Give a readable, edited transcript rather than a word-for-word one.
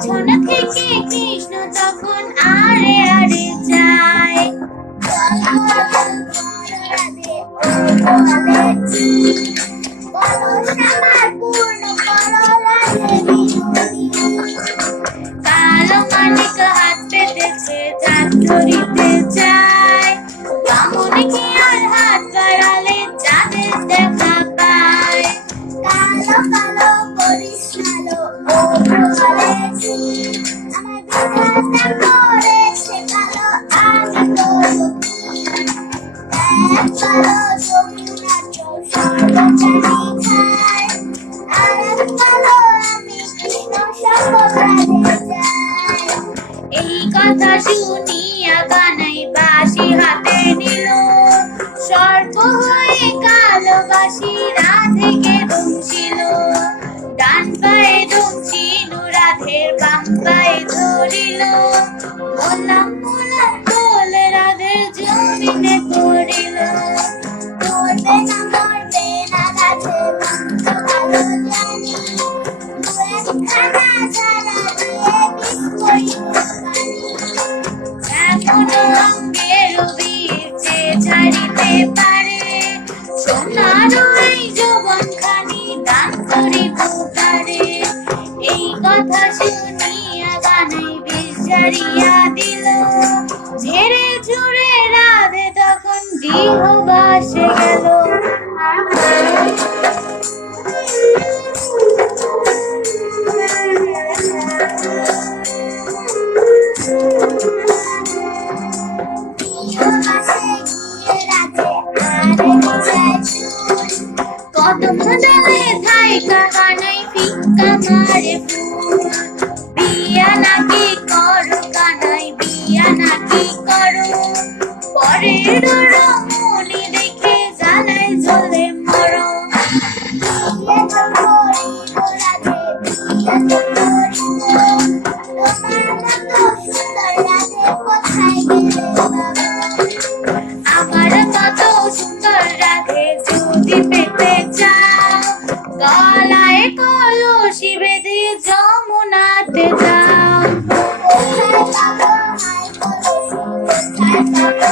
পেছন থেকে কৃষ্ণ তখন আরে আরে যায়। কালো মানিক হাত পেতেছে চাঁদ ধরিতে চায়। বামন কি আর হাত বাড়ালে চাঁদের দেখা পায়। কালো কালো করিস কালো ও বলেছি, আমার বিধাতা করেছে কালো, আমি করব কি? এক কালো যমুনার জল সর্বপ্রাণী খায়, আর এক কালো আমি কৃষ্ণ সকল রাধে যাই। এই কথা শুনিয়া কানাই বাঁশি হাতে নিল, সর্প হয়ে কালো বাঁশি রাধেকে দুমছিল। ডান পায়ে দুমছিল রাধের, বাম পায়ে ধরিল। মোলাম মোলাম বলে রাধের জমিনে পড়িল। মরবে না মরবে না রাধে মন্ত্র ভালো জানি, দু একখানা ঝাড়া দিয়ে বিষ করিব পানি। এমনও অঙ্গের বীর যে ছাড়িতে পারে, সোনারও এই যৌবনখানি দান করিব তারে। এই কথা শুনিয়া কানাই বিষ ঝাড়িয়া দিল, ঝেড়ে ঝুড়ে রাধে তখন গৃহবাসে গেল। কদম ডালে থাইকা কানাই ফিক্কা মারে ফুল। বিয়া নাকি করো কানাই, বিয়া নাকি করো? পরের রমণী দেখে জ্বালায় জ্বলে মরো। বিয়ে তো করিব রাধে, বিয়ে তো করিব, তোমার মতো সুন্দর রাধে কোথায় গেলে বাবা? আমার মতো সুন্দর রাধে যদি পেতে চাও, গলায় কলসি বেঁধে যমুনাতে যাও। কোথায় পাবো হাই কলসি, কোথায় পাবো